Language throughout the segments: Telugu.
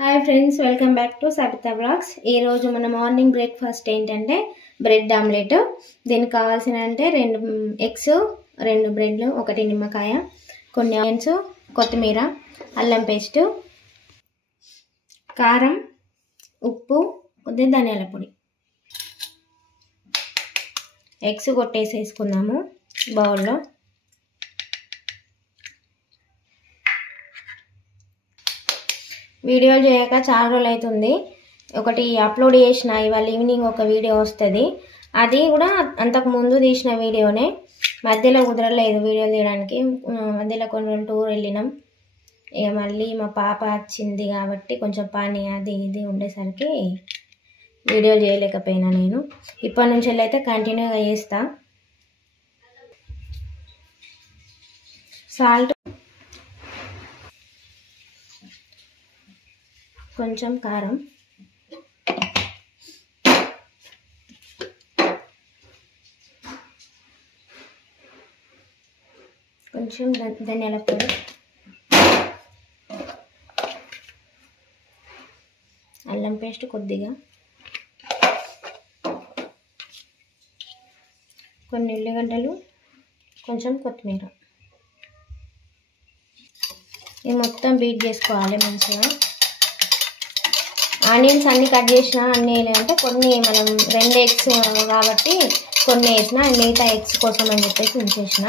Hi friends, welcome back to Sabitha blogs. ఈరోజు మన మార్నింగ్ బ్రేక్ఫాస్ట్ ఏంటంటే బ్రెడ్ ఆమ్లెట్. దీనికి కావాల్సిన అంటే 2 ఎగ్స్, 2 బ్రెడ్లు, 1 నిమ్మకాయ, కొన్ని ఆనియన్స్, కొత్తిమీర, అల్లం పేస్ట్, కారం, ఉప్పు, కొద్దిగా ధనియాల పొడి. ఎగ్స్ కొట్టేసేసుకుందాము బౌల్లో. వీడియోలు చేయక చాలా రోజులు అవుతుంది. ఒకటి అప్లోడ్ చేసిన, ఇవాళ ఈవినింగ్ ఒక వీడియో వస్తుంది. అది కూడా అంతకు ముందు తీసిన వీడియోనే. మధ్యలో కుదరలేదు వీడియోలు తీయడానికి. మధ్యలో కొన్ని టూర్ వెళ్ళినాం. ఇక మళ్ళీ మా పాప వచ్చింది కాబట్టి కొంచెం పని అది ఇది ఉండేసరికి వీడియోలు చేయలేకపోయినా. నేను ఇప్పటి నుంచి అయితే కంటిన్యూగా చేస్తా. సాల్ట్, కొంచెం కారం, కొంచెం ధనియాల పొడి, అల్లం పేస్ట్ కొద్దిగా, కొన్ని ఉల్లిగడ్డలు, కొంచెం కొత్తిమీర. ఇది మొత్తం బీట్ చేసుకోవాలి మంచిగా. ఆనియన్స్ అన్నీ కట్ చేసినా అన్నీ వేయాలంటే కొన్ని మనం 2 ఎగ్స్ కాబట్టి కొన్ని వేసిన, మిగతా ఎగ్స్ కోసం అని చెప్పేసి ఉంచేసిన.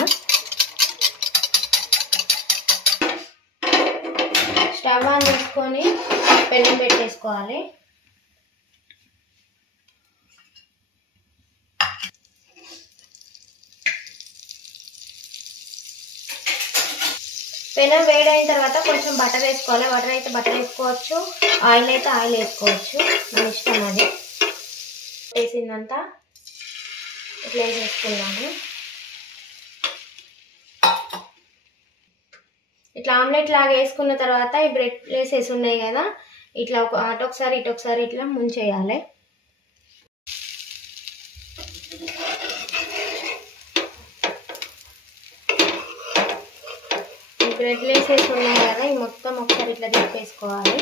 స్టవ్ ఆన్ చేసుకొని పెనం పెట్టేసుకోవాలి. పెనం వేడైన తర్వాత కొంచెం బటర్ వేసుకోవాలి. బటర్ అయితే బటర్ వేసుకోవచ్చు, ఆయిల్ అయితే ఆయిల్ వేసుకోవచ్చు, మన ఇష్టం. అది వేసిందంతా ఇట్లా వేసేసుకున్నాము. ఇట్లా ఆమ్లెట్ లాగా వేసుకున్న తర్వాత ఈ బ్రెడ్ వేసేసి ఉన్నాయి కదా, ఇట్లా అటొకసారి ఇటొకసారి ఇట్లా ముంచేయాలి. బ్రెడ్ వేసేసి ఉన్నాయి కదా, ఈ మొత్తం ఒకసారి ఇట్లా తిప్పేసుకోవాలి.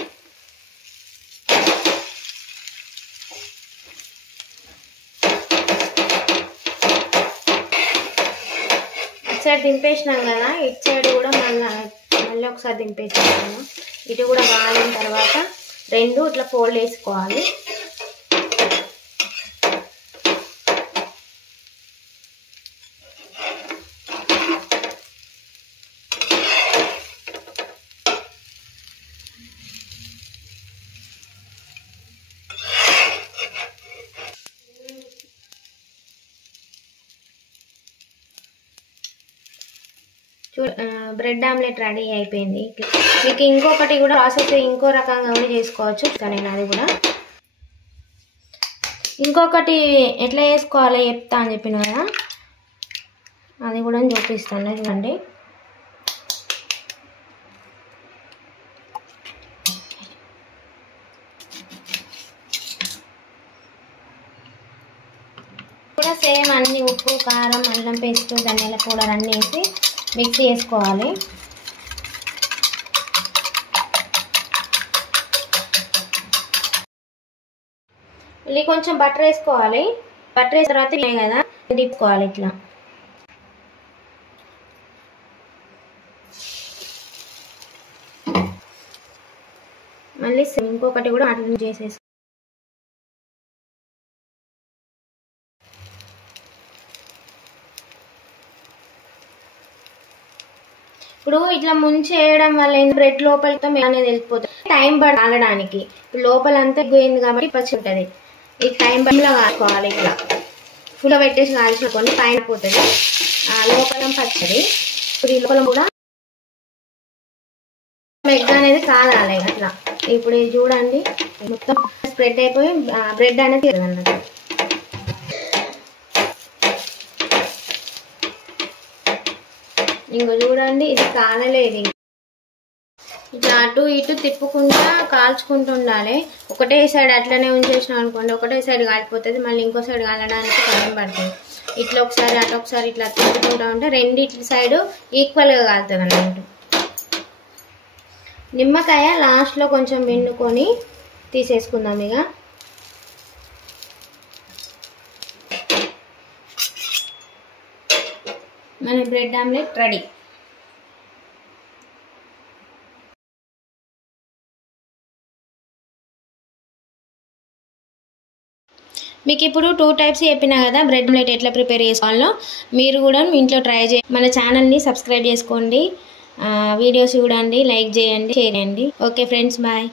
ఇటు సైడ్ దింపేసినాం కదా, ఇటు సైడ్ కూడా మళ్ళీ ఒకసారి దింపేసుకున్నాము. ఇటు కూడా కాలిన తర్వాత 2 ఇట్లా ఫోల్డ్ వేసుకోవాలి. బ్రెడ్ ఆమ్లెట్ రెడీ అయిపోయింది. మీకు ఇంకొకటి కూడా ప్రాసెస్ ఇంకో రకంగా కూడా చేసుకోవచ్చు. నేను అది కూడా ఇంకొకటి ఎట్లా చేసుకోవాలో చెప్తా అని చెప్పిన కదా, అది కూడా చూపిస్తాను. చూడండి, కూడా సేమ్ అన్ని ఉప్పు, కారం, అల్లం పేస్ట్, ధనియాల పౌడర్ అన్నీ వేసి మిక్స్ చేసుకోవాలి. మళ్ళీ కొంచెం బటర్ వేసుకోవాలి. బటర్ వేసిన తర్వాత ఇవే కదా తిప్పుకోవాలి ఇట్లా. మళ్ళీ ఇంకొకటి కూడా అట్లా చేసేసి ఇప్పుడు ఇట్లా ముంచేయడం వల్ల బ్రెడ్ లోపలితో అనేది వెళ్ళిపోతుంది. టైం పడుతుంది కాలడానికి. ఇప్పుడు లోపలంతా ఎగ్గుయింది కాబట్టి పచ్చి ఉంటుంది. ఈ టైం పడిలో కాల్చుకోవాలి. ఇట్లా ఫుల్ పెట్టేసి కాల్చుకొని పైన పోతుంది, లోపల పచ్చది. ఇప్పుడు ఈ లోపల కూడా ఎగ్ అనేది కాలాలి అట్లా. ఇప్పుడు ఇది చూడండి, మొత్తం స్ప్రెడ్ అయిపోయి బ్రెడ్ అనేది అన్నట్టు. ఇంకో చూడండి, ఇది కాలలేదు. ఇట్లా అటు ఇటు తిప్పుకుంటా కాల్చుకుంటూ ఉండాలి. ఒకటే సైడ్ అట్లనే ఉంచేసినాం అనుకోండి, ఒకటే సైడ్ కాలిపోతుంది. మళ్ళీ ఇంకో సైడ్ కాలడానికి టైం పడుతుంది. ఇట్లా ఒకసారి అటు ఒకసారి ఇట్లా తిప్పుకుంటా ఉంటే రెండిట్ల సైడ్ ఈక్వల్గా కాలుతుంది అన్నట్టు. నిమ్మకాయ లాస్ట్లో కొంచెం పిండుకొని తీసేసుకుందాం. ఇక మన బ్రెడ్ ఆమ్లెట్ రెడీ. మీకు ఇప్పుడు 2 టైప్స్ చెప్పినా కదా బ్రెడ్ ఆమ్లెట్ ఎట్లా ప్రిపేర్ చేసుకోవాలో. మీరు కూడా మీ ఇంట్లో ట్రై చేయండి. మన ఛానల్ని సబ్స్క్రైబ్ చేసుకోండి, వీడియోస్ చూడండి, లైక్ చేయండి, షేర్ చేయండి. Okay friends, bye.